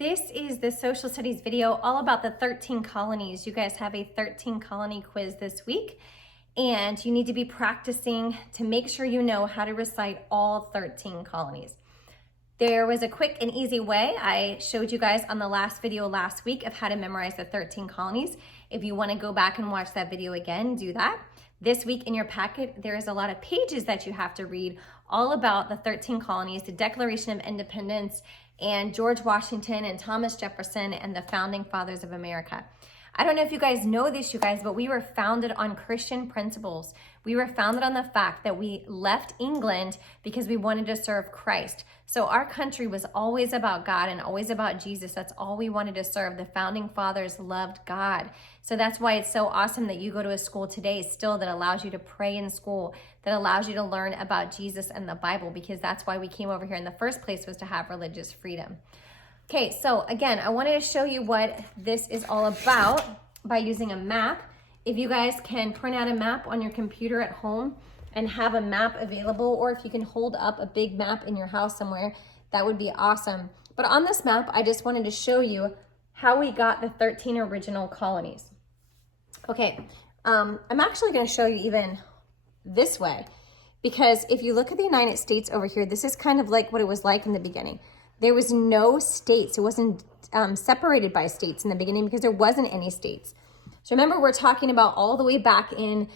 This is the social studies video all about the 13 colonies. You guys have a 13 colony quiz this week, and you need to be practicing to make sure you know how to recite all 13 colonies. There was a quick and easy way I showed you guys on the last video last week of how to memorize the 13 colonies. If you want to go back and watch that video again, do that. This week in your packet, there is a lot of pages that you have to read all about the 13 colonies, the Declaration of Independence, and George Washington and Thomas Jefferson and the founding fathers of America. I don't know if you guys know this, you guys, but we were founded on Christian principles. We were founded on the fact that we left England because we wanted to serve Christ. So our country was always about God and always about Jesus. That's all we wanted to serve. The founding fathers loved God. So that's why it's so awesome that you go to a school today still that allows you to pray in school, that allows you to learn about Jesus and the Bible, because that's why we came over here in the first place, was to have religious freedom. Okay, so again, I wanted to show you what this is all about by using a map. If you guys can print out a map on your computer at home and have a map available, or if you can hold up a big map in your house somewhere, that would be awesome. But on this map, I just wanted to show you how we got the 13 original colonies. Okay, I'm actually going to show you even this way, because if you look at the United States over here, this is kind of like what it was like in the beginning. There was no states. It wasn't separated by states in the beginning because there wasn't any states. So remember, we're talking about all the way back in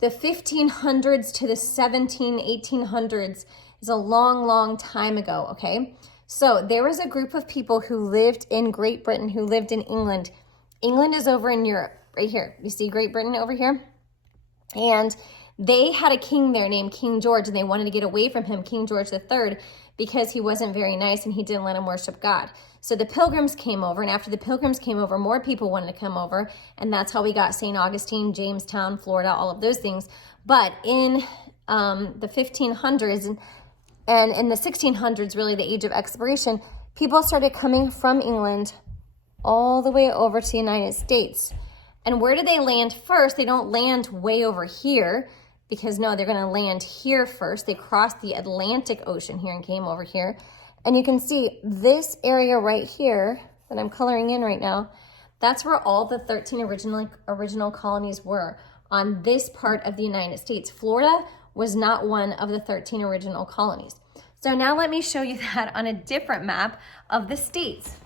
the 1500s to the 1800s. Is a long, long time ago, okay? So there was a group of people who lived in Great Britain, who lived in England. England is over in Europe, right here. You see Great Britain over here? And they had a king there named King George, and they wanted to get away from him, King George III, because he wasn't very nice and he didn't let them worship God. So the Pilgrims came over, and after the Pilgrims came over, more people wanted to come over, and that's how we got St. Augustine, Jamestown, Florida, all of those things. But in the 1500s and in the 1600s, really the age of exploration, people started coming from England all the way over to the United States. And where do they land first? They don't land way over here, because no, they're gonna land here first. They crossed the Atlantic Ocean here and came over here. And you can see this area right here that I'm coloring in right now, that's where all the 13 original colonies were, on this part of the United States. Florida was not one of the 13 original colonies. So now let me show you that on a different map of the states.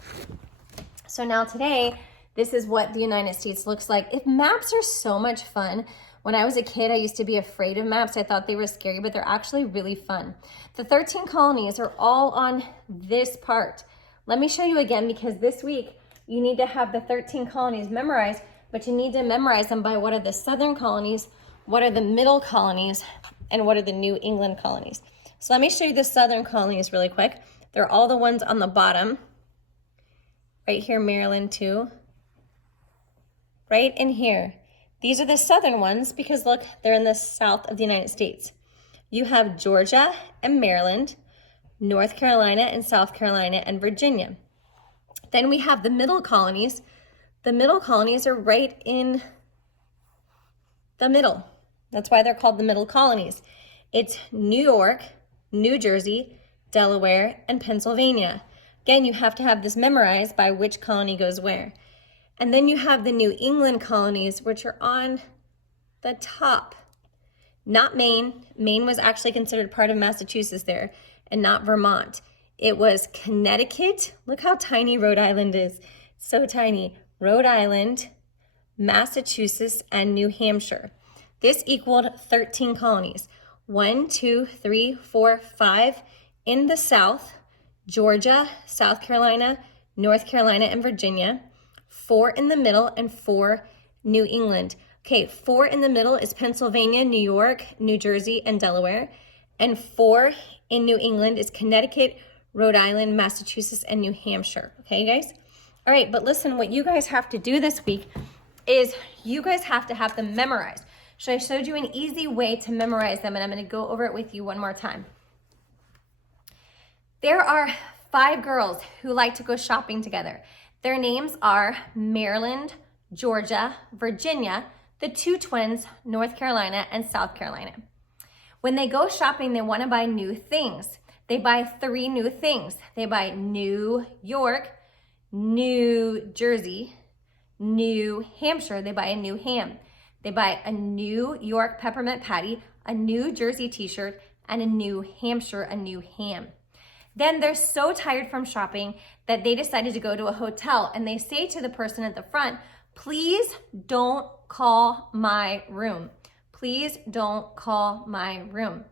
So now today, this is what the United States looks like. If maps are so much fun. When I was a kid, I used to be afraid of maps. I thought they were scary, but they're actually really fun. The 13 colonies are all on this part. Let me show you again, because this week you need to have the 13 colonies memorized, but you need to memorize them by what are the southern colonies, what are the middle colonies, and what are the New England colonies. So let me show you the southern colonies really quick. They're all the ones on the bottom. Right here, Maryland too. Right in here. These are the southern ones because look, they're in the south of the United States. You have Georgia and Maryland, North Carolina and South Carolina and Virginia. Then we have the middle colonies. The middle colonies are right in the middle. That's why they're called the middle colonies. It's New York, New Jersey, Delaware, and Pennsylvania. Again, you have to have this memorized by which colony goes where. And then you have the New England colonies, which are on the top. Not Maine. Maine was actually considered part of Massachusetts there, and not Vermont. It was Connecticut. Look how tiny Rhode Island is. So tiny. Rhode Island, Massachusetts, and New Hampshire. This equaled 13 colonies. 1, 2, 3, 4, 5 in the south. Georgia, South Carolina, North Carolina, and Virginia. 4 in the middle, and 4 New England. Okay, 4 in the middle is Pennsylvania, New York, New Jersey, and Delaware. And 4 in New England is Connecticut, Rhode Island, Massachusetts, and New Hampshire. Okay, guys? All right, but listen, what you guys have to do this week is you guys have to have them memorized. So I showed you an easy way to memorize them, and I'm going to go over it with you one more time. There are 5 girls who like to go shopping together. Their names are Maryland, Georgia, Virginia, the 2 twins, North Carolina, and South Carolina. When they go shopping, they want to buy new things. They buy 3 new things. They buy New York, New Jersey, New Hampshire, they buy a new ham. They buy a New York peppermint patty, a New Jersey t-shirt, and a New Hampshire, a new ham. Then they're so tired from shopping that they decided to go to a hotel, and they say to the person at the front, please don't call my room. Please don't call my room.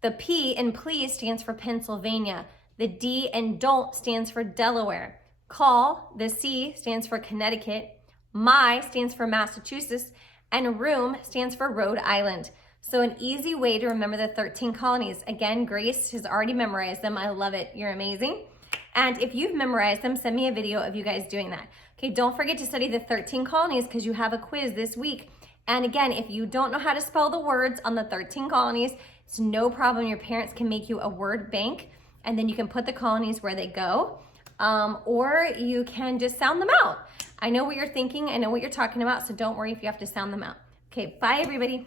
The P in please stands for Pennsylvania. The D in don't stands for Delaware. Call, the C stands for Connecticut. My stands for Massachusetts. And room stands for Rhode Island. So an easy way to remember the 13 colonies. Again, Grace has already memorized them. I love it. You're amazing. And if you've memorized them, send me a video of you guys doing that. Okay, don't forget to study the 13 colonies because you have a quiz this week. And again, if you don't know how to spell the words on the 13 colonies, it's no problem. Your parents can make you a word bank, and then you can put the colonies where they go, or you can just sound them out. I know what you're thinking. I know what you're talking about, so don't worry if you have to sound them out. Okay, bye everybody.